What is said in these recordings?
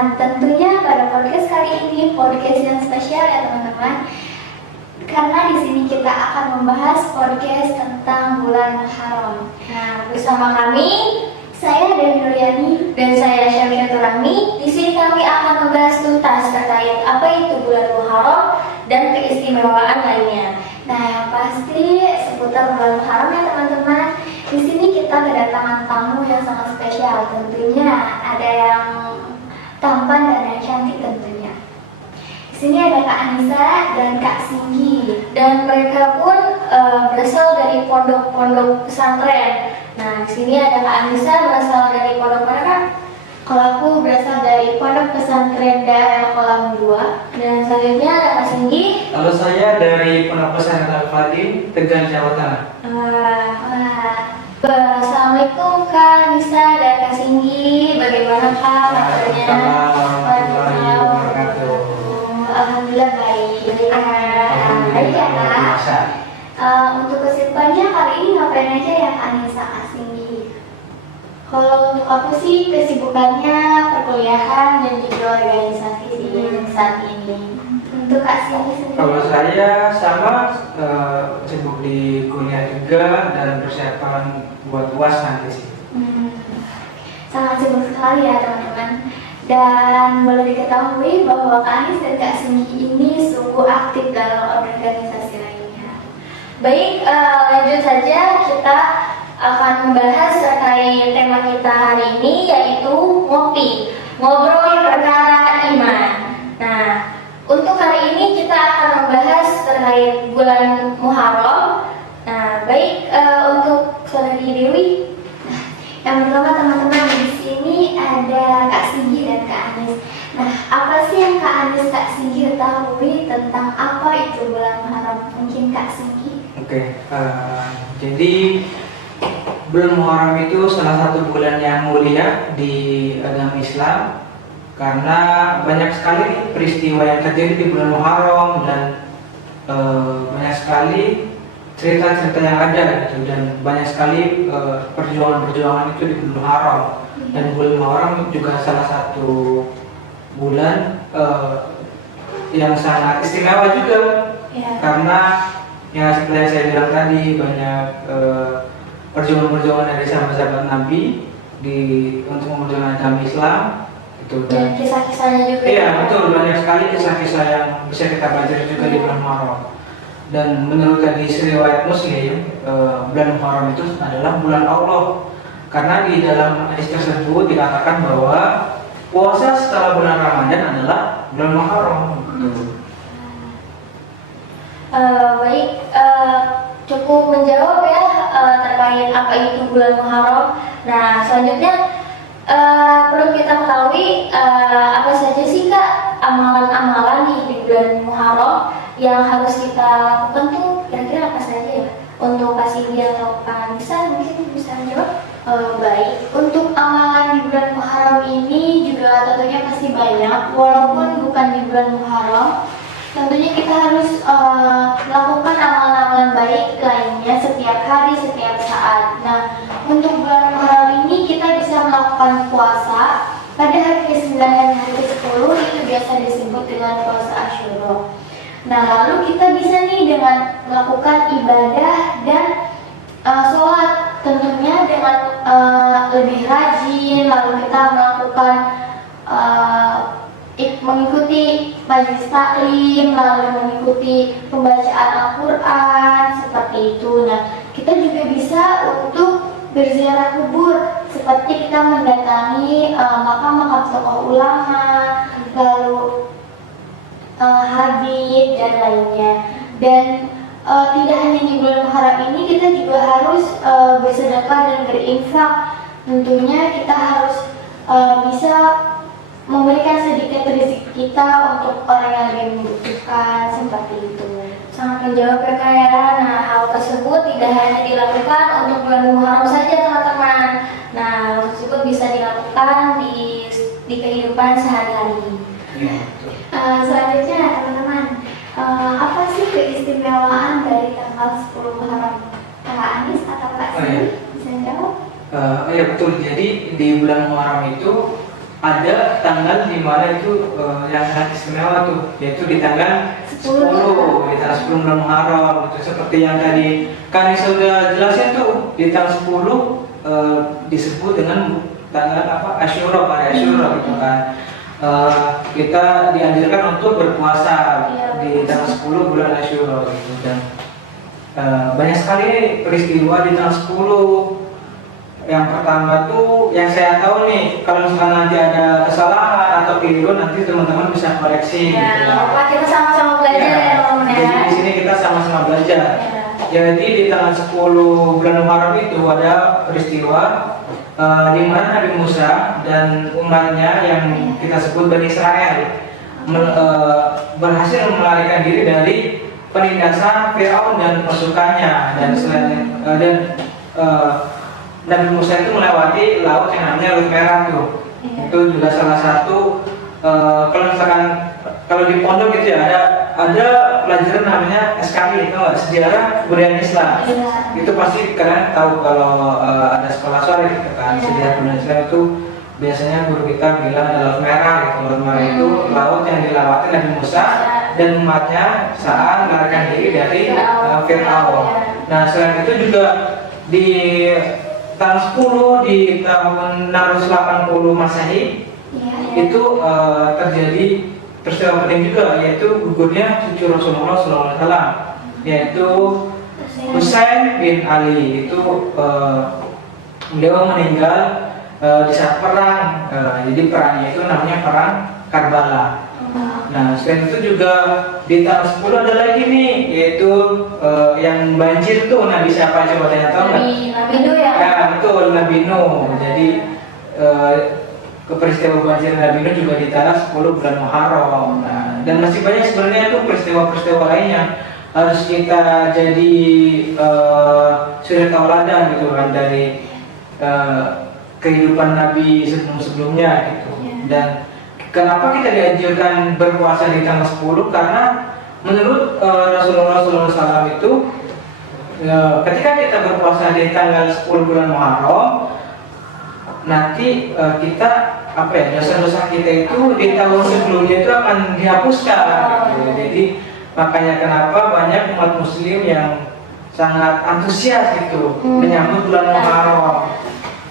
teman-teman, tentunya pada podcast kali ini podcast yang spesial ya teman-teman. Karena di sini kita akan membahas podcast tentang bulan Muharram. Nah, bersama kami, saya Dewi Nuryani dan saya Syamsyatul Rahmi. Di sini kami akan membahas tuntas terkait apa itu bulan Muharram dan keistimewaan lainnya. Nah, yang pasti seputar bulan Muharram ya teman-teman. Di sini kita kedatangan tamu yang sangat spesial. Tentunya ada yang tampan dan yang cantik tentunya. Di sini ada Kak Anissa dan Kak Singgi, dan mereka pun berasal dari pondok-pondok pesantren. Nah, di sini ada Kak Anissa berasal dari pondok mana, Kak? Kalau aku berasal dari Pondok Pesantren Daerah Kolam 2. Dan selanjutnya ada Kak Singgi. Kalau saya dari Pondok Pesantren Al-Fadil, Tegal, Jawa Tengah. Assalamualaikum Kak Anissa dan Kak Singgi. Bagaimana Kak kabarnya? Warahmatullahi wabarakatuh. Alhamdulillah baik. Baik ya Kak. Untuk kesibukannya kali ini ngapain aja ya Kak Anissa, Kak Singgi? Kalau untuk aku sih kesibukannya perkuliahan dan juga organisasi sih saat ini. Untuk Kak Singgi sendiri? Kalau saya sama sibuk di kuliah juga dan persiapan buat UAS nanti sih. Sangat sibuk sekali ya teman-teman. Dan boleh diketahui bahwa Kak Anis dan Kak Singgi ini sungguh aktif dalam organisasi lainnya. Baik, lanjut saja kita akan membahas terkait tema kita hari ini, yaitu ngopi, ngobrol perkara iman. Nah, untuk hari ini kita akan membahas terkait bulan Muharram. Nah, baik, untuk Saudari Dewi. Yang pertama teman-teman, di sini ada Kak Singgi dan Kak Anis. Nah, apa sih yang Kak Anis, Kak Singgi ketahui tentang apa itu bulan Muharram? Mungkin Kak Singgi. Oke, jadi bulan Muharram itu salah satu bulan yang mulia di agama Islam karena banyak sekali peristiwa yang terjadi di bulan Muharram dan banyak sekali cerita-cerita yang ada gitu, dan banyak sekali perjuangan-perjuangan itu di bulan Muharram. Dan bulan Muharram juga salah satu bulan yang sangat istimewa juga karena ya seperti yang saya bilang tadi, banyak perjuangan-perjuangan dari sahabat-sahabat Nabi untuk memperjuangkan agama Islam gitu. Dan kisah-kisahnya juga. Iya betul, banyak sekali kisah-kisah yang bisa kita pelajari juga di bulan Muharram. Dan menurut hadis riwayat Muslim, bulan Muharram itu adalah bulan Allah, karena di dalam hadis tersebut dikatakan bahwa puasa setelah bulan Ramadan adalah bulan Muharram. Baik, cukup menjawab ya terkait apa itu bulan Muharram. Nah, selanjutnya perlu kita ketahui apa saja sih Kak amalan-amalan di bulan Muharram yang harus kita lakukan tuh kira-kira apa saja ya? Untuk kasih dia atau Kak Anissa mungkin bisa menjawab. Baik, untuk amalan di bulan Muharram ini juga tentunya pasti banyak. Walaupun bukan di bulan Muharram, tentunya kita harus melakukan amalan-amalan baik lainnya setiap hari, setiap saat. Nah, untuk bulan Muharram ini kita bisa melakukan puasa pada hari ke-9 dan hari ke-10, itu biasa disebut dengan puasa Asyura. Nah, lalu kita bisa nih dengan melakukan ibadah dan sholat tentunya dengan lebih rajin, lalu kita melakukan mengikuti majelis taklim, lalu mengikuti pembacaan Al-Quran seperti itu. Nah, kita juga bisa untuk berziarah kubur seperti kita mendatangi makam-makam tokoh ulama, lalu habib dan lainnya. Dan tidak hanya di bulan Muharram ini, kita juga harus bersedekah dan berinfak. Tentunya kita harus bisa memberikan sedikit rezeki kita untuk orang yang lebih membutuhkan seperti itu. Sangat menjawab ya Kak ya. Nah, hal tersebut tidak hanya dilakukan untuk bulan Muharram saja teman-teman. Nah, hal tersebut bisa dilakukan di kehidupan sehari-hari. Selanjutnya teman-teman, apa sih keistimewaan dari tanggal 10 Muharram? Kak Anis atau Kak Singgi bisa jawab? Iya betul. Jadi di bulan Muharram itu ada tanggal di mana itu yang sangat istimewa tuh, yaitu di tanggal 10, di tanggal 10 bulan Muharram. Itu seperti yang tadi kan sudah jelasin tuh, di tanggal 10 disebut dengan tanggal apa, Asyura, pada Asyura gitu kan. Kita dianjurkan untuk berpuasa di tanggal 10 bulan Asyura gitu. Dan banyak sekali peristiwa di tanggal 10. Yang pertama tuh yang saya tahu nih, kalau misalkan nanti ada kesalahan atau keliru, nanti teman-teman bisa koreksi Ya, gitu. Pak, kita sama-sama belajar ya teman-teman Jadi ya. di sini kita sama-sama belajar. Ya. Jadi di tanggal 10 bulan Muharram itu ada peristiwa di mana Nabi Musa dan umatnya yang kita sebut Bani Israel berhasil melarikan diri dari penindasan Firaun dan pasukannya, dan selain Nabi Musa itu melewati laut yang namanya Laut Merah tuh. Itu juga salah satu kalau misalkan kalau di pondok gitu ya ada pelajaran namanya SKI, itu sejarah budaya Islam. Itu pasti kalian tahu kalau ada sekolah sore gitu kan. Sejarah budaya Islam itu biasanya guru kita bilang ada Laut Merah gitu. Laut Merah itu laut yang dilewati Nabi Musa dan umatnya saat melarikan diri dari Firaun. Nah, selain itu juga di tanggal 10 di tahun 680 Masehi itu terjadi peristiwa penting juga, yaitu gugurnya cucu Rasulullah SAW, yaitu Husain bin Ali. Itu beliau meninggal di saat perang, jadi perangnya itu namanya perang Karbala. Nah, selain itu juga di tahun 10 ada lagi nih, yaitu yang banjir tuh. Nabi siapa, coba tanya tahu nggak? Nabi Nuh ya? Ya, betul, Nabi Nuh. Jadi peristiwa banjir Nabi Nuh juga di tanggal 10 bulan Muharram. Nah, dan masih banyak sebenarnya tuh peristiwa-peristiwa lain yang harus kita jadi suri tauladan gitu kan, dari kehidupan Nabi sebelum-sebelumnya gitu. Dan kenapa kita dianjurkan berpuasa di tanggal 10? Karena menurut Rasulullah SAW itu ketika kita berpuasa di tanggal 10 bulan Muharram, nanti kita dosa-dosa kita itu di tahun sebelumnya itu akan dihapuskan gitu. Jadi makanya kenapa banyak umat muslim yang sangat antusias gitu menyambut bulan Muharram.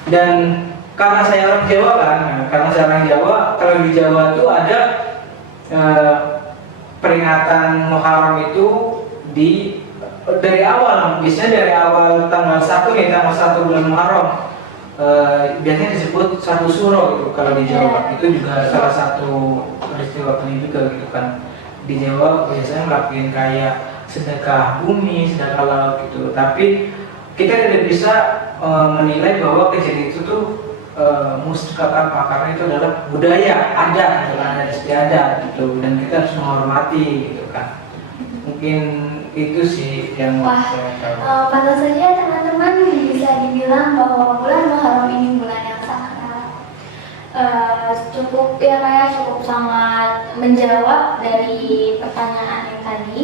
Dan karena saya orang Jawa kan, kalau di Jawa itu ada peringatan Muharram itu dari awal, biasanya dari awal tanggal 1 nih, tanggal 1 bulan Muharram. Biasanya disebut satu suro gitu kalau di Jawa. Itu juga salah satu peristiwa penting juga gitu kan. Di Jawa biasanya ngelakuin kayak sedekah bumi, sedekah laut gitu. Tapi kita tidak bisa menilai bahwa kejadian itu tuh musyrik apa, karena itu adalah budaya adat gitu kan, adat istiadat gitu, dan kita harus menghormati gitu kan. Mungkin itu sih yang saya tahu. Pada saja teman-teman bisa dibilang bahwa bulan Muharram ini bulan yang sakral. Cukup ya, kayak cukup sangat menjawab dari pertanyaan yang tadi.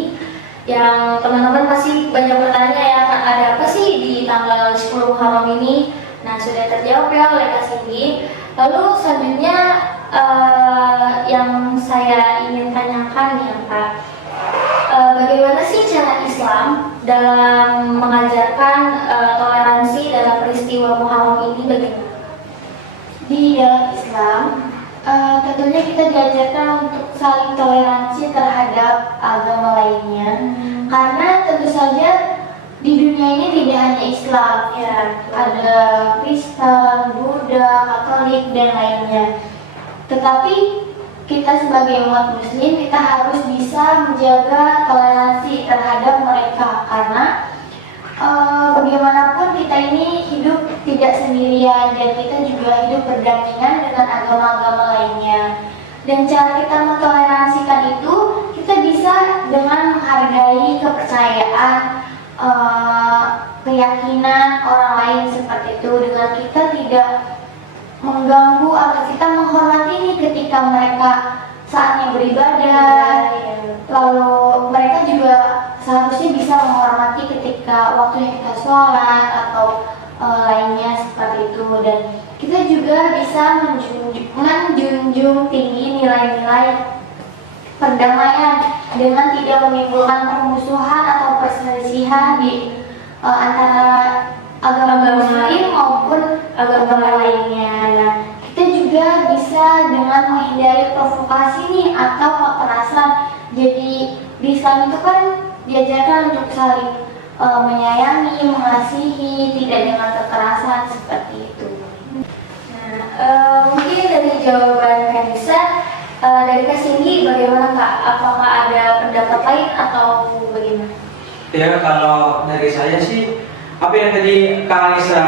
Yang teman-teman pasti banyak bertanya ya, ada apa sih di tanggal 10 Muharram ini? Nah, sudah terjawab ya oleh Kak Cindy. Lalu selanjutnya yang saya ingin tanyakan ya Pak, bagaimana sih cara Islam dalam mengajarkan toleransi dalam peristiwa Muharram ini, bagaimana? Di dalam Islam, tentunya kita diajarkan untuk saling toleransi terhadap agama lainnya, karena tentu saja di dunia ini tidak hanya Islam, Ya, ada Kristen, Buddha, Katolik, dan lainnya. Tetapi kita sebagai umat muslim, kita harus bisa menjaga toleransi terhadap mereka, karena bagaimanapun kita ini hidup tidak sendirian, dan kita juga hidup berdampingan dengan agama-agama lainnya. Dan cara kita mentoleransikan itu, kita bisa dengan menghargai kepercayaan, keyakinan orang lain seperti itu, dengan kita tidak mengganggu atau kita menghormati nih ketika mereka saatnya beribadah. Lalu mereka juga seharusnya bisa menghormati ketika waktunya kita sholat atau lainnya seperti itu. Dan kita juga bisa menjunjung tinggi nilai-nilai perdamaian dengan tidak menimbulkan permusuhan atau perselisihan di antara agama Muslim maupun agama lainnya. Nah, kita juga bisa dengan menghindari provokasi nih atau kekerasan. Jadi di Islam itu kan diajarkan untuk saling menyayangi, mengasihi, tidak dengan kekerasan seperti itu. Nah, mungkin dari jawaban Kanisa, dari Kak Cindy bagaimana Kak? Apakah ada pendapat lain atau bagaimana? Ya, kalau dari saya sih apa yang tadi Kak Anissa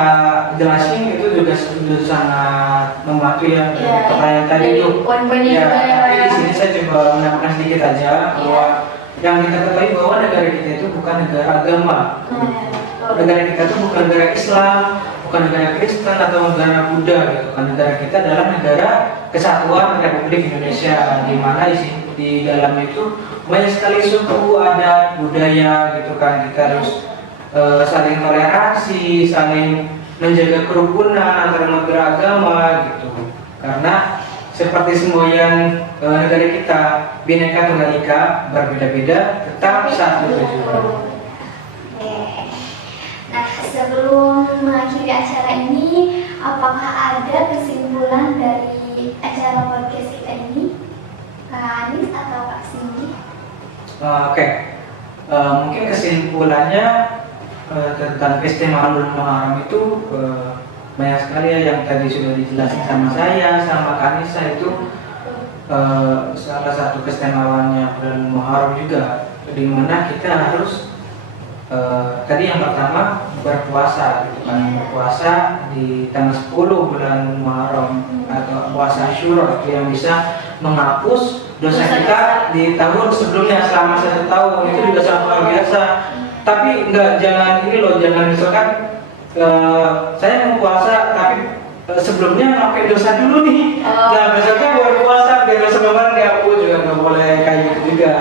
jelasin itu juga sudah sangat membantu ya, Ya, pertanyaan tadi dari itu. poin-poinnya Ya, juga ya, tapi Pak. di sini saya coba menambahkan sedikit aja bahwa yang kita ketahui bahwa negara kita itu bukan negara agama. Negara kita itu bukan negara Islam, bukan negara Kristen atau negara Buddha gitu kan. Negara kita adalah negara kesatuan Republik Indonesia, di mana di dalamnya itu banyak sekali suku, adat, budaya gitu kan. Kita harus saling toleransi, saling menjaga kerukunan antar beragama gitu. Karena seperti semua yang negara kita, Bhinneka Tunggal Ika, berbeda-beda tetap satu tujuan. Nah, sebelum mengakhiri acara ini, apakah ada kesimpulan dari acara podcast kita ini? Kak Anis atau Kak Cindy? Oke. Mungkin kesimpulannya tentang keistimewaan bulan Muharram itu banyak sekali ya yang tadi sudah dijelaskan sama saya, sama Kanisa itu salah satu keistimewaannya bulan Muharram juga, di mana kita harus tadi yang pertama berpuasa gitu kan, berpuasa di tanggal 10 bulan Muharram atau puasa Asyura itu yang bisa menghapus dosa kita di tahun sebelumnya selama 1 tahun. Itu juga sangat luar biasa. Tapi jangan ini loh, jangan misalkan saya mau puasa tapi sebelumnya ngapain dosa dulu nih. Nah, besoknya baru puasa biar dosa kemarin dihapus, juga nggak boleh kayak gitu juga.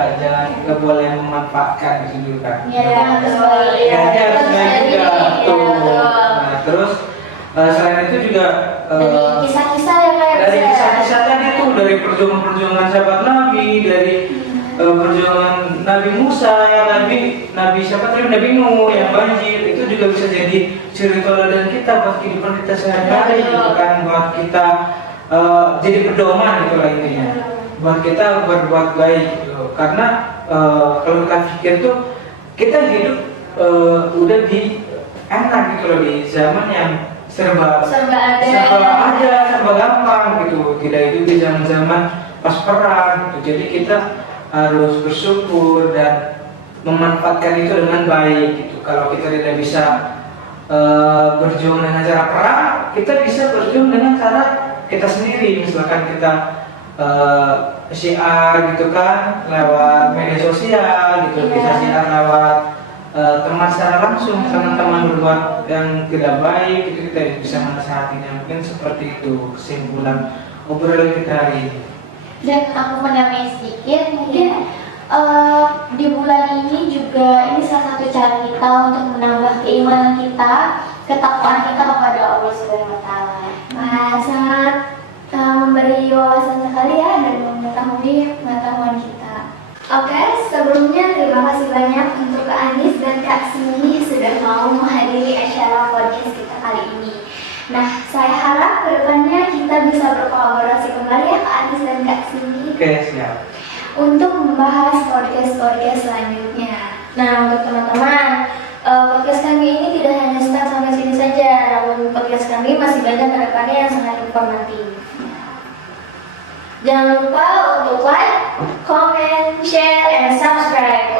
Nggak boleh memanfaatkan itu dulu kan. Ya, Harus baik juga. Tuh. Nah, terus selain itu juga dari kisah-kisah ya kayak dari kisah-kisah tadi tuh, dari perjuangan sahabat Nabi, dari perjuangan Nabi Musa, Nabi siapa tadi, Nabi Nuh yang banjir, itu juga bisa jadi suri teladan kita buat kehidupan kita sehari-hari gitu kan, buat kita jadi pedoman gitu lah intinya, buat kita berbuat baik gitu. Karena kalau kita pikir tuh kita hidup udah di enak gitu loh, di zaman yang serba ada, serba gampang gitu, tidak hidup di zaman-zaman pas perang gitu. Jadi kita harus bersyukur dan memanfaatkan itu dengan baik gitu. Kalau kita tidak bisa berjuang dengan cara perang, kita bisa berjuang dengan cara kita sendiri. Misalkan kita syiar gitu kan, lewat media sosial gitu, bisa syiar lewat teman secara langsung. Misalkan teman berbuat yang tidak baik, itu kita bisa menasihatinya. Mungkin seperti itu kesimpulan obrolan kita hari ini. Dan aku menambahin sedikit, mungkin di bulan ini juga ini salah satu cara kita untuk menambah keimanan kita, ketakwaan kita kepada Allah Subhanahu wa Ta'ala. Sangat memberi wawasan sekali ya dan mengetahui pengetahuan kita. Oke, sebelumnya terima kasih banyak untuk Kak Anis dan Kak Cindy sudah mau menghadiri acara podcast kita kali ini. Nah, saya harap kedepannya kita bisa berkolaborasi kembali ya Kak Anis dan Kak Cindy. Oke, siap. Untuk membahas podcast selanjutnya. Nah, untuk teman-teman, podcast kami ini tidak hanya stuck sampai sini saja, namun podcast kami masih banyak ke depannya yang sangat informatif. Jangan lupa untuk like, comment, share, and subscribe.